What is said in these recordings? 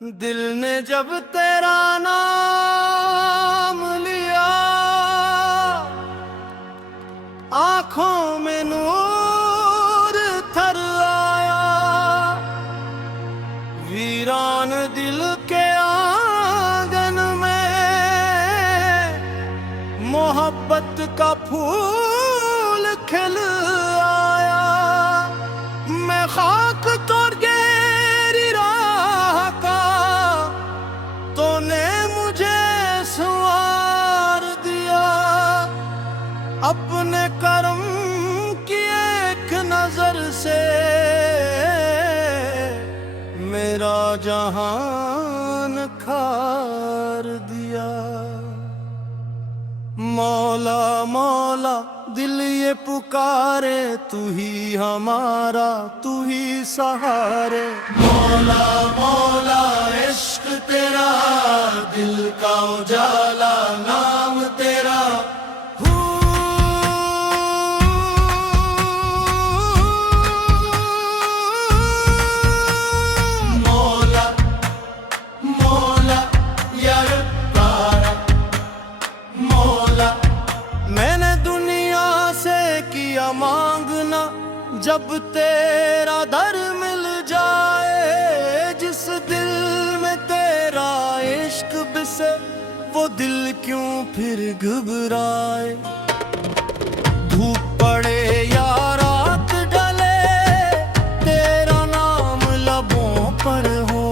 दिल ने जब तेरा नाम लिया, आंखों में नूर थर आया। वीरान दिल के आंगन में मोहब्बत का फूल खिल आया। मैं खाक तोड़ गहरी राह का, तूने मुझे संवार दिया। अपने करम की एक नजर से मेरा जहान खार दिया। मौला मौला दिल ये पुकारे, तू ही हमारा तू ही सहारे। मौला मौला इश्क तेरा, दिल का उजाला नाम तेरा। मौला मौला यार तारा मौला। मैंने दुनिया से किया मांगना, जब तेरा दर मिल जाए। जिस दिल में तेरा इश्क बसे, वो दिल क्यों फिर घबराए। धूप पड़े या रात ढले, तेरा नाम लबों पर हो।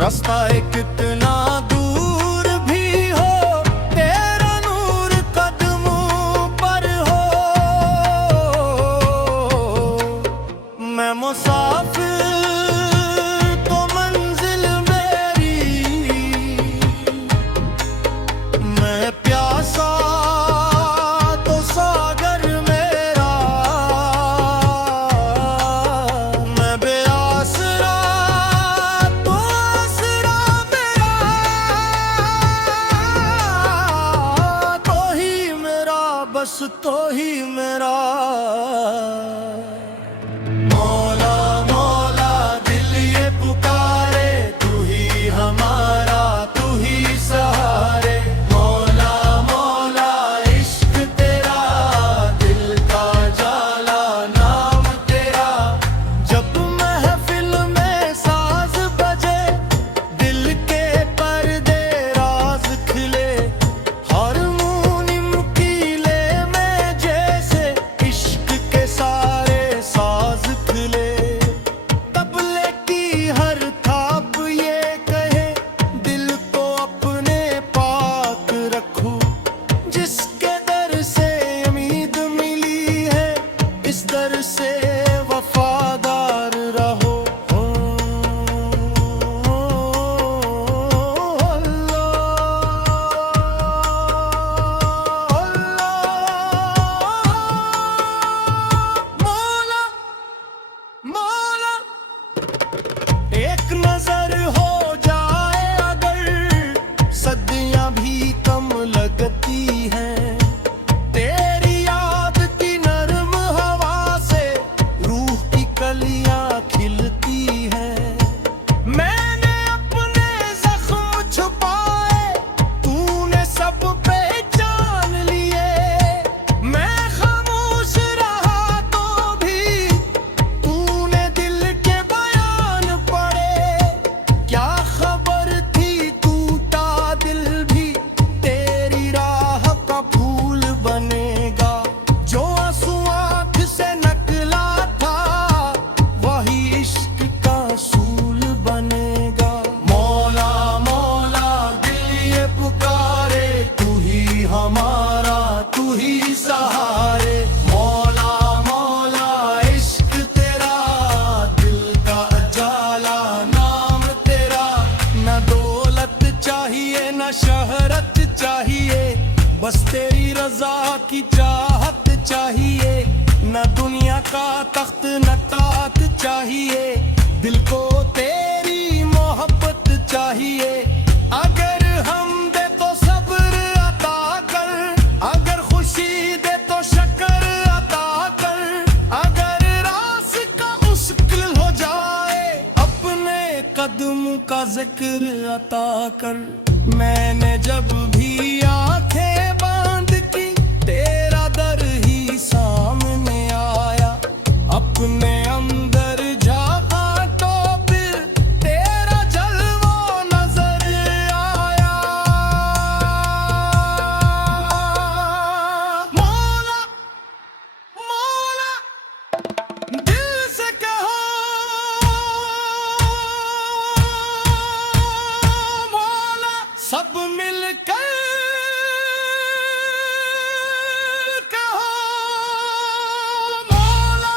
रास्ता कितना दूर भी हो, तेरा नूर कदमों पर हो। मैं मुसाफिर तो मंजिल मेरी, मैं प्यासा तो सागर मेरा। मैं बेआसरा तो आसरा मेरा। तो ही मेरा बस तो ही मेरा। मौला मौला दिल ये पुकारे, तू ही हमारा तू ही सहारे। मौला मौला इश्क तेरा, दिल का जाला नाम तेरा। जब महफिल में साज बजे, दिल के पर्दे राज खिले। हारमोनियम की ले में जैसे इश्क के सारे साज खिले। तबले की हर थाप ये कहे, दिल को अपने पाक रखो। जिसके दर से उम्मीद मिली है, इस दर से वफादार रहो। मौला मौला एक नजर हो जाए अगर, सदियां भी कम लगती हैं। तेरी याद की नरम हवा से रूह की कलियां खिलती हैं। मैंने अपने जख्म छुपाए, तूने सब पहचान लिए। मैं खामोश रहा तो भी तूने दिल के बयान पढ़े। क्या खबर थी टूटा दिल भी तेरी राह का फूल बनेगा। जो आंसू आँख से नकला था, वही इश्क का सूल बनेगा। मौला मौला दिल ये पुकारे, तू ही हमारा तू ही सहारे। मौला मौला इश्क तेरा, दिल का जाला नाम तेरा। न दौलत चाहिए न शहरत चाहिए, बस तेरी रजा की चाहत चाहिए। न दुनिया का तख्त न तात चाहिए, दिल को तेरी मोहब्बत चाहिए। अगर हम दे तो सब्र अता कर, अगर खुशी दे तो शक्र अता कर। अगर रास का मुश्किल हो जाए, अपने कदम का जिक्र अता कर। मैंने जब भी आंखें बांध की तेरा दर ही सामने आया। अपने अंदर झांका तो फिर तेरा जलवा नजर आया। मौला मौला दिल से कहो मौला, सब मिलकर कहो मौला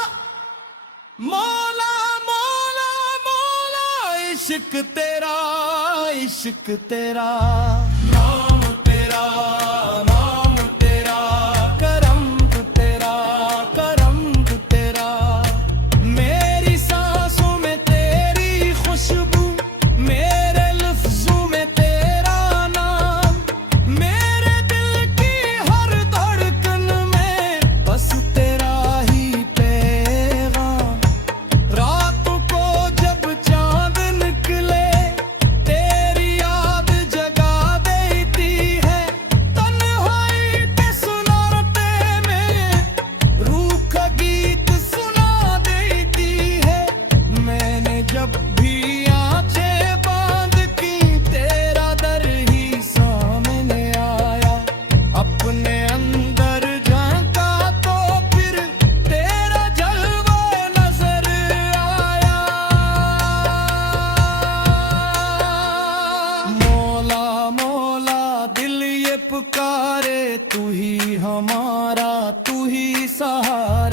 मौला मौला मौला। इश्क तेरा इश्क तेरा, नाम तेरा नाम तेरा, करम तेरा करम तेरा। मेरी सांसों में तेरी खुशबू, मेरे लफ्जों में तेरा नाम, मेरे दिल की हर धड़कन में बस तेरा ही पैगाम। रातों को जब चांद निकले तेरी याद जगा देती है। तन्हाई के सुनाते में रूह का गीत सुना देती है। मैंने जब भी आंखें बांध की तेरा दर ही सामने आया। अपने अंदर झांका तो फिर तेरा जलवा नजर आया। मौला मौला दिल ये पुकारे, तू ही हमारा तू ही सहारा।